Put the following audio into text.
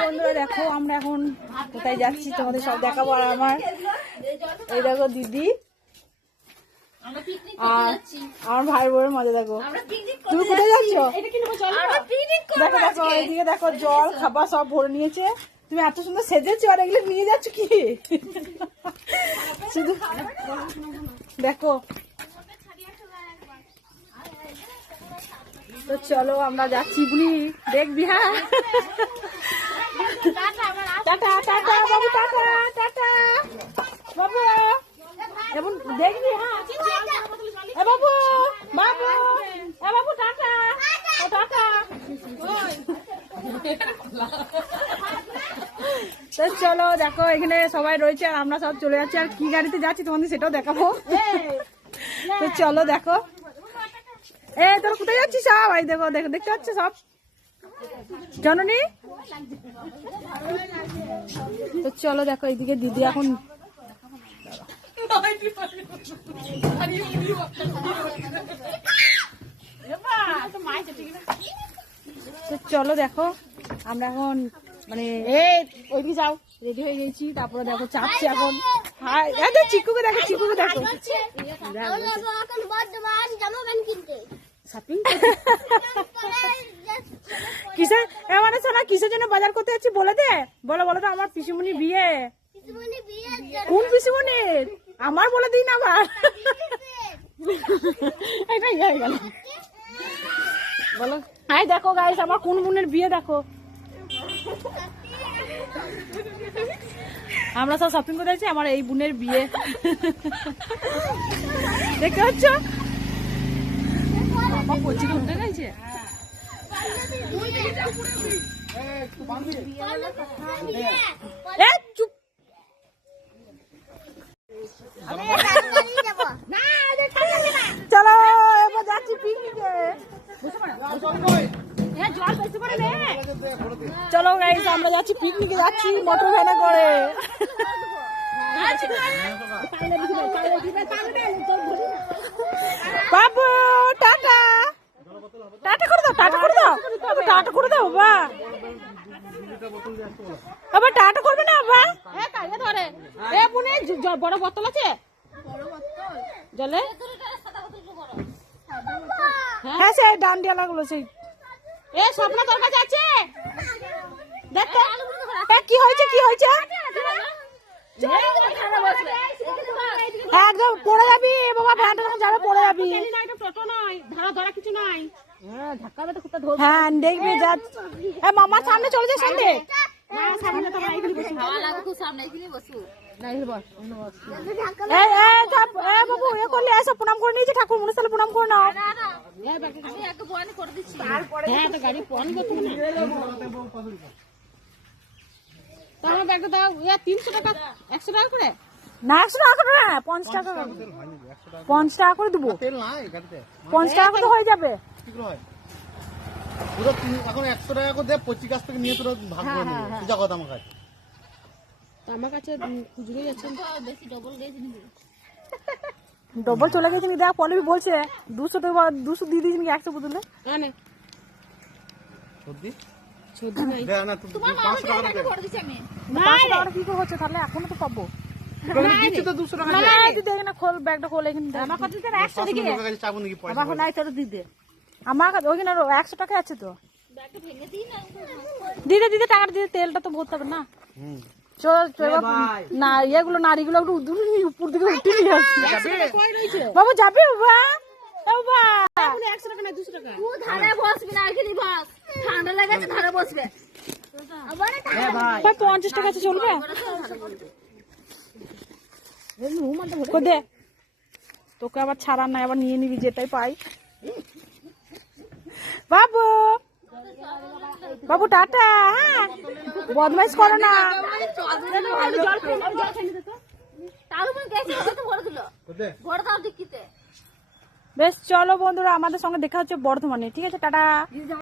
বন্ধুরা দেখো আমরা এখন কোথায় যাচ্ছি তোমাদের সব দেখাবো আর আমার। এই দেখো দিদি। আর আমার ভাই বোনের মজা দেখো। তুমি কোথায় যাচ্ছ? দেখো দেখো এইদিকে দেখো জল খাবার সব ভরে নিয়েছে। তুমি এত সুন্দর সেজেছো আর এগুলো নিয়ে যাচ্ছ কি? শুধু দেখো তো চলো আমরা যাচ্ছি বুনি দেখবি হ্যাঁ? টাটা টাটা বাবু টাটা টাটা। বাবু যেমন দেখবি হ্যাঁ? এ বাবু বাবু এ বাবু টাটা। ও টাটা। তো চলো দেখো এখানে সবাই রয়েছে আর আমরা সব চলে যাচ্ছি। আর কি গাড়িতে যাচ্ছি তোমাদের সেটাও দেখাবো। তো চলো দেখো। এ তোর কোথায় যাচ্ছিস সব? এই দেখো দেখো দেখতে পাচ্ছ সব? জননী? তো চলো দেখো এইদিকে দিদি এখন তো চলো দেখো আমরা এখন মানে ওইদিকে যাও। রেডি হয়ে গেছি তারপরে দেখো চাপছি এখন। চিকুকে দেখো চিকুকে দেখো। শপিং কিসের? এ মানে শোনা কিসের জন্য বাজার করতে যাচ্ছি? বলে দে। বলো বলো তো আমার পিসিমণি বিয়ে। কোন পিসিমণির? আমার বলে দিন আবার। গেল বলো। হাই দেখো গাইস আমার কোন বোনের বিয়ে দেখো। আমরা সব শপিং করে যাচ্ছি, আমার এই বোনের বিয়ে। দেখতে পাচ্ছ? কচি এ চুপ। চলো এবার যাচ্ছি পিকনিকে। চলো গাইস আমরা যাচ্ছি পিকনিকে যাচ্ছি মোটর ভ্যানে করে। বাবু! টাটা টাটা করে দাও টাটা করে দাও। বাবু, টাটা করে দাও বা আবার টাটা করবে না বাবা? হ্যাঁ কাজে ধরে। এ জ- বড় বোতল আছে? জলে? হ্যাঁ সে ডান্ডিয়া লাগল সেই এ স্বপ্ন তোর কাছে আছে? দেখো এ কি হয়েছে কি হয়েছে? একদম পড়ে যাবি বাবা ভ্যানটা যখন যাবে পড়ে যাবি হ্যাঁ দেখবি যা মামার সামনে চলে যায় সামনে এই এই যা- এ বাবু এ করলে এসো প্রণাম করে নিয়েছি ঠাকুর মনে সালে প্রণাম করে নাও না একশো টাকা করে না পঞ্চাশ টাকা করে। পঞ্চাশ টাকা করে দেবো। তেল নাই পঞ্চাশ টাকা করে হয়ে যাবে। কি করে হয়? পুরো এখন একশো টাকা করে দে পঁচিশ গাছ থেকে নিয়ে তোরা ভাগ করে নেবে। পূজা কথা আমার কাছে। আমার কাছে খুচরোই আছে। ডবল চলে গেছে দেখ পলবি বলছে দুশো টাকা দুশো দিয়ে দিয়েছি একশো বদলে? না তুই পাঁচশো টাকা দে। পাঁচশো টাকাটা কি করে হচ্ছে? তাহলে এখনও তো পাবো। তোকে দিচ্ছি তো দুশো টাকা না তুই দেখ না খোল ব্যাগটা খোল এখানে দেখ। আমার কাছে তো একশো টাকা আছে তো। দিতে দিতে টাকাটা দিতে তেলটা তো ভরতে হবে না। হুম। চল চল না ইয়েগুলো নারীগুলো উপর দিকে বাবু যাবি বাবা এ বাবা তুই ধারে বসবি না এখানে বস। ঠান্ডা লাগাছে ধারে বসবে। আবার ভাই। পঞ্চাশ টাকা আছে চলবে? দে। তোকে আবার ছাড়া নাই আবার নিয়ে নিবি যেটাই পাই। বাবু! বাবু টাটা। হ্যাঁ বদমাইশ করো না। তার উপর গেছে তো ভরে দিল। ভরে দাও ডিক্কিতে বেশ চলো বন্ধুরা আমাদের সঙ্গে দেখা হচ্ছে বর্ধমানে ঠিক আছে? টাটা।